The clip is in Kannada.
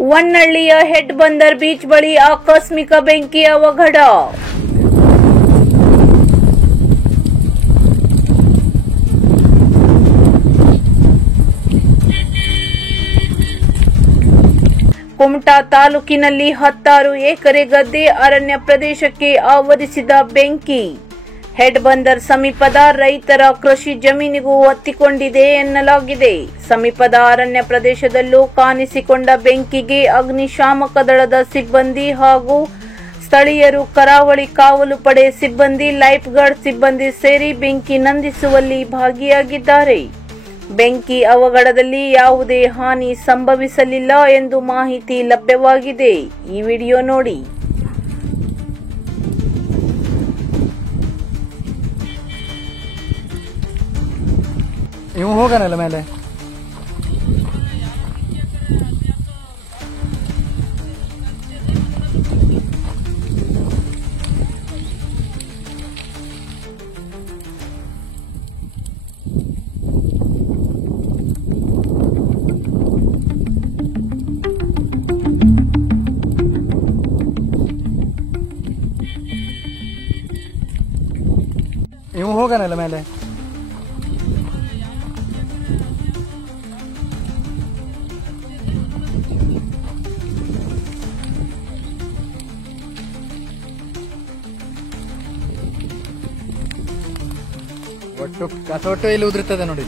ಹೊನ್ನಳ್ಳಿಯ ಹೆಡ್ ಬಂದರ್ ಬೀಚ್ ಬಳಿ ಆಕಸ್ಮಿಕ ಬೆಂಕಿ ಅವಘಡ. ಕುಮಟಾ ತಾಲೂಕಿನಲ್ಲಿ 16 ಎಕರೆ ಗದ್ದೆ ಅರಣ್ಯ ಪ್ರದೇಶಕ್ಕೆ ಆವರಿಸಿದ ಬೆಂಕಿ. ಹೆಡ್ ಬಂದರ್ ಸಮೀಪದ ರೈತರ ಕೃಷಿ ಜಮೀನಿಗೂ ಹೊತ್ತಿಕೊಂಡಿದೆ ಎನ್ನಲಾಗಿದೆ. ಸಮೀಪದ ಅರಣ್ಯ ಪ್ರದೇಶದಲ್ಲೂ ಕಾಣಿಸಿಕೊಂಡ ಬೆಂಕಿಗೆ ಅಗ್ನಿಶಾಮಕ ದಳದ ಸಿಬ್ಬಂದಿ ಹಾಗೂ ಸ್ಥಳೀಯರು, ಕರಾವಳಿ ಕಾವಲು ಪಡೆ ಸಿಬ್ಬಂದಿ, ಲೈಫ್ ಗಾರ್ಡ್ ಸಿಬ್ಬಂದಿ ಸೇರಿ ಬೆಂಕಿ ನಂದಿಸುವಲ್ಲಿ ಭಾಗಿಯಾಗಿದ್ದಾರೆ. ಬೆಂಕಿ ಅವಘಡದಲ್ಲಿ ಯಾವುದೇ ಹಾನಿ ಸಂಭವಿಸಲಿಲ್ಲ ಎಂದು ಮಾಹಿತಿ ಲಭ್ಯವಾಗಿದೆ. ಈ ವಿಡಿಯೋ ನೋಡಿ. ಇವು ಹೋಗನಲ್ಲ ಮೇಲೆ ಇವು ಹೋಗನಲ್ಲ ಮೇಲೆ ಒಟ್ಟು ಕಸೊಟ್ಟು ಇಲ್ಲಿ ಉದುರ್ತದೆ ನೋಡಿ.